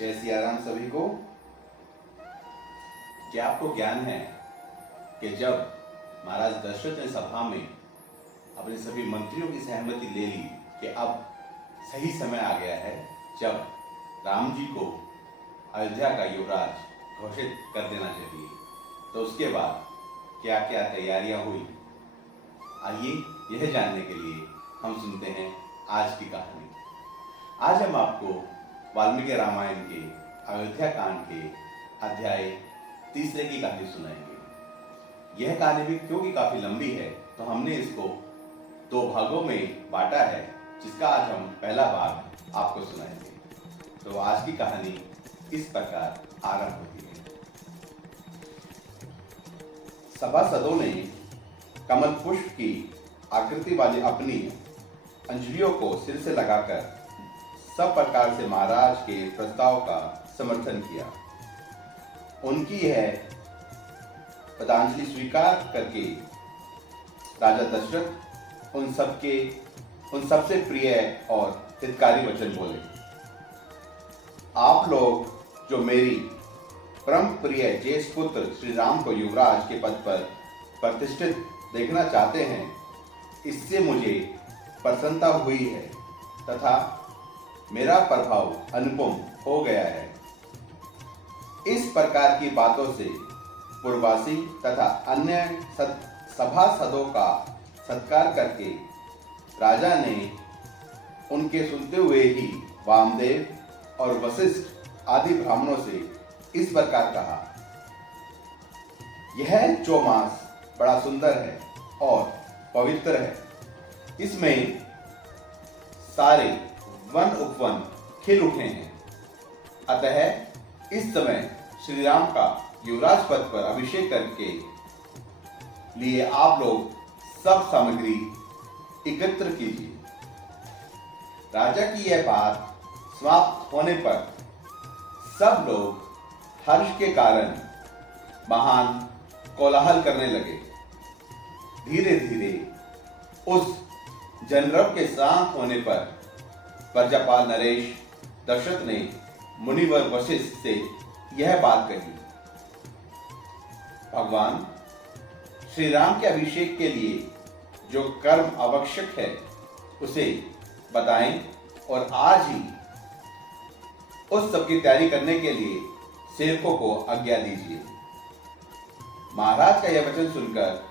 जय सिया राम सभी को। क्या आपको ज्ञान है कि जब महाराज दशरथ ने सभा में अपने सभी मंत्रियों की सहमति ले ली कि अब सही समय आ गया है जब राम जी को अयोध्या का युवराज घोषित कर देना चाहिए, तो उसके बाद क्या क्या तैयारियां हुई, आइए यह जानने के लिए हम सुनते हैं आज की कहानी। आज हम आपको वाल्मीकि रामायण के अयोध्या कांड के अध्याय 3 की कहानी सुनाएंगे। यह कहानी भी क्योंकि काफी लंबी है तो हमने इसको 2 भागों में बांटा है, जिसका आज हम पहला भाग आपको सुनाएंगे। तो आज की कहानी इस प्रकार आरंभ होती है। सभासदों ने कमल पुष्प की आकृति वाली अपनी अंजलियों को सिर से लगाकर सब प्रकार से महाराज के प्रस्ताव का समर्थन किया। उनकी यह पदांजलि स्वीकार करके राजा दशरथ उन सबसे प्रिय और हितकारी वचन बोले। आप लोग जो मेरी परम प्रिय ज्येष्ठ पुत्र श्री राम को युवराज के पद पर प्रतिष्ठित देखना चाहते हैं, इससे मुझे प्रसन्नता हुई है तथा मेरा प्रभाव अनुपम हो गया है। इस प्रकार की बातों से पूर्ववासी तथा अन्य सभासदों का सत्कार करके राजा ने उनके सुनते हुए ही वामदेव और वशिष्ठ आदि ब्राह्मणों से इस प्रकार कहा। यह चौमास बड़ा सुंदर है और पवित्र है। इसमें सारे वन उपवन खिल उठे हैं। अतः इस समय श्री राम का युवराज पद पर अभिषेक करके लिए आप लोग सब सामग्री एकत्र कीजिए। राजा की यह बात समाप्त होने पर सब लोग हर्ष के कारण महान कोलाहल करने लगे। धीरे धीरे उस जनरव के शांत होने पर प्रजापाल नरेश दशरथ ने मुनिवर वशिष्ठ से यह बात कही। भगवान श्री राम के अभिषेक के लिए जो कर्म आवश्यक है उसे बताएं और आज ही उस सब की तैयारी करने के लिए सेवकों को आज्ञा दीजिए। महाराज का यह वचन सुनकर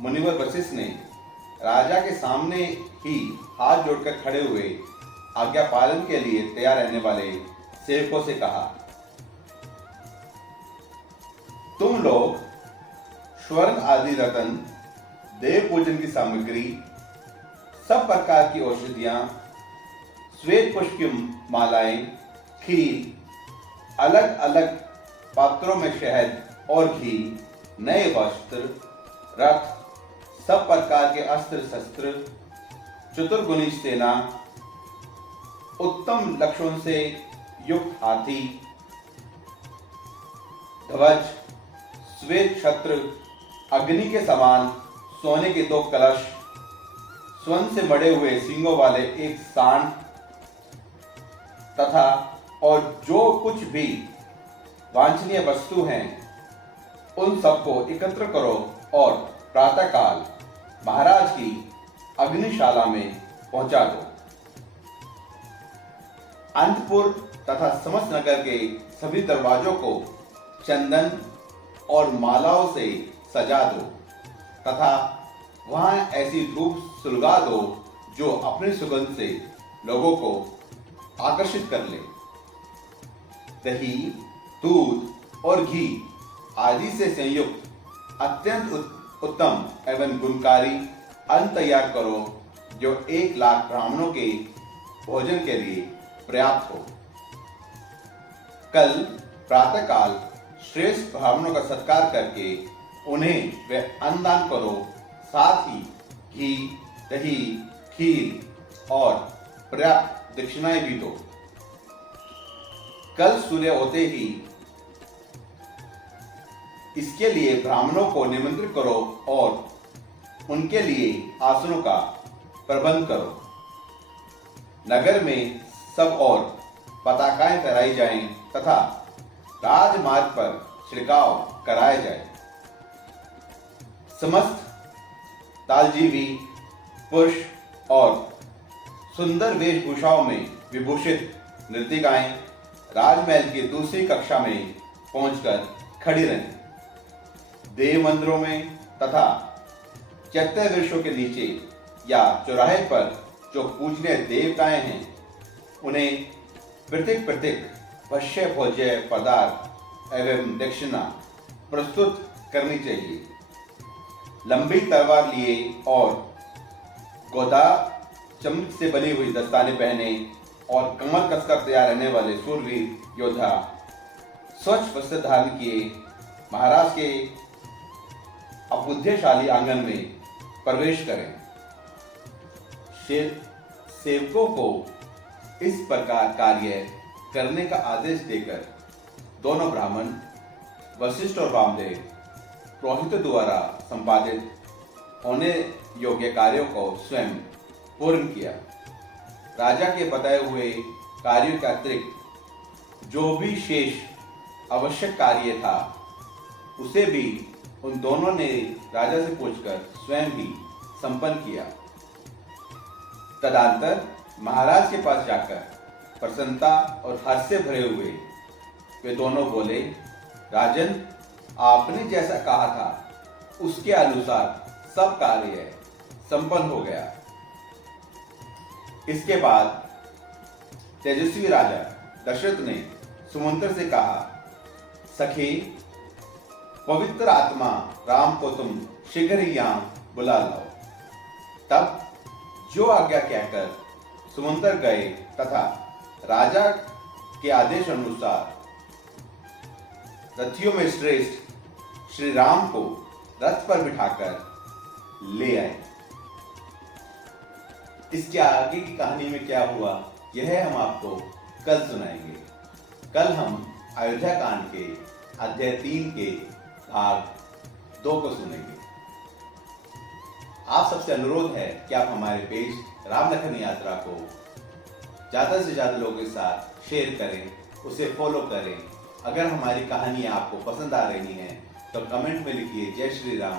मुनिवर वशिष्ठ ने राजा के सामने ही हाथ जोड़कर खड़े हुए आज्ञा पालन के लिए तैयार रहने वाले सेवकों से कहा, तुम लोग स्वर्ण आदि रत्न, देव पूजन की सामग्री, सब प्रकार की औषधियां, श्वेत पुष्प की मालाएं, खीर, अलग अलग पात्रों में शहद और घी, नए वस्त्र, रथ, सब प्रकार के अस्त्र शस्त्र, चतुर्गुणी सेना, उत्तम लक्षणों से युक्त हाथी, ध्वज, श्वेत छत्र, अग्नि के समान सोने के 2 कलश, स्वर्ण से मढ़े हुए सींगों वाले एक सांड तथा और जो कुछ भी वांछनीय वस्तु हैं उन सबको एकत्र करो और प्रातःकाल महाराज की अग्निशाला में पहुंचा दो। अंतपुर तथा समस्त नगर के सभी दरवाजों को चंदन और मालाओं से सजा दो तथा वहां ऐसी धूप सुलगा दो जो अपनी सुगंध से लोगों को आकर्षित कर ले। दही, दूध और घी आदि से संयुक्त अत्यंत उत्तम एवं गुणकारी अन्न तैयार करो जो 1 लाख ब्राह्मणों के भोजन के लिए पर्याप्त हो। कल प्रातःकाल श्रेष्ठ ब्राह्मणों का सत्कार करके उन्हें वे अन्नदान करो, साथ ही घी, दही, खीर और पर्याप्त दक्षिणाएं भी दो। कल सूर्य होते ही इसके लिए ब्राह्मणों को निमंत्रित करो और उनके लिए आसनों का प्रबंध करो। नगर में सब और पताकाएं फहराई जाएं तथा राजमार्ग पर छिड़काव कराया जाए। समस्त तालजीवी पुरुष और सुंदर वेशभूषाओं में विभूषित नृत्यिकाएं राजमहल की दूसरी कक्षा में पहुंचकर खड़ी रहें। देव मंदिरों में तथा चैत्य वृक्षों के नीचे या चौराहे पर जो पूजनीय देवताएं हैं उन्हें पृथक पृथक भक्ष्य भोज्य पदार्थ एवं दक्षिणा प्रस्तुत करनी चाहिए। लंबी तलवार लिए और गोदा चमक से बनी हुई दस्ताने पहने और कमर कसकर तैयार रहने वाले सूरवीर योद्धा स्वच्छ वस्त्र धारण किए महाराज के अबुद्धशाली आंगन में प्रवेश करें। सेवकों को इस प्रकार कार्य करने का आदेश देकर दोनों ब्राह्मण वशिष्ठ और वामदेव पुरोहित द्वारा संपादित होने योग्य कार्यों को स्वयं पूर्ण किया। राजा के बताए हुए कार्यों के अतिरिक्त जो भी शेष आवश्यक कार्य था उसे भी उन दोनों ने राजा से पूछकर स्वयं ही संपन्न किया। तदंतर महाराज के पास जाकर प्रसन्नता और हर्ष से भरे हुए वे दोनों बोले, राजन, आपने जैसा कहा था उसके अनुसार सब कार्य संपन्न हो गया। इसके बाद तेजस्वी राजा दशरथ ने सुमंत्र से कहा, सखी, पवित्र आत्मा राम को तुम शीघ्र ही यहां बुला लाओ। तब जो आज्ञा कहकर सुमंत्र गए तथा राजा के आदेश अनुसार रथियों में श्रेष्ठ श्री राम को रथ पर बिठाकर ले आए। इसके आगे की कहानी में क्या हुआ यह हम आपको कल सुनाएंगे। कल हम अयोध्या कांड के अध्याय 3 के भाग 2 को सुनेंगे। आप सबसे अनुरोध है कि आप हमारे पेज रामलखन यात्रा को ज्यादा से ज्यादा लोगों के साथ शेयर करें, उसे फॉलो करें। अगर हमारी कहानी आपको पसंद आ रही है तो कमेंट में लिखिए जय श्री राम।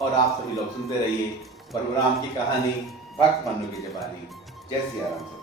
और आप सभी लोग सुनते रहिए प्रभु राम की कहानी भक्त मन्नू की जबानी। जय सिया राम।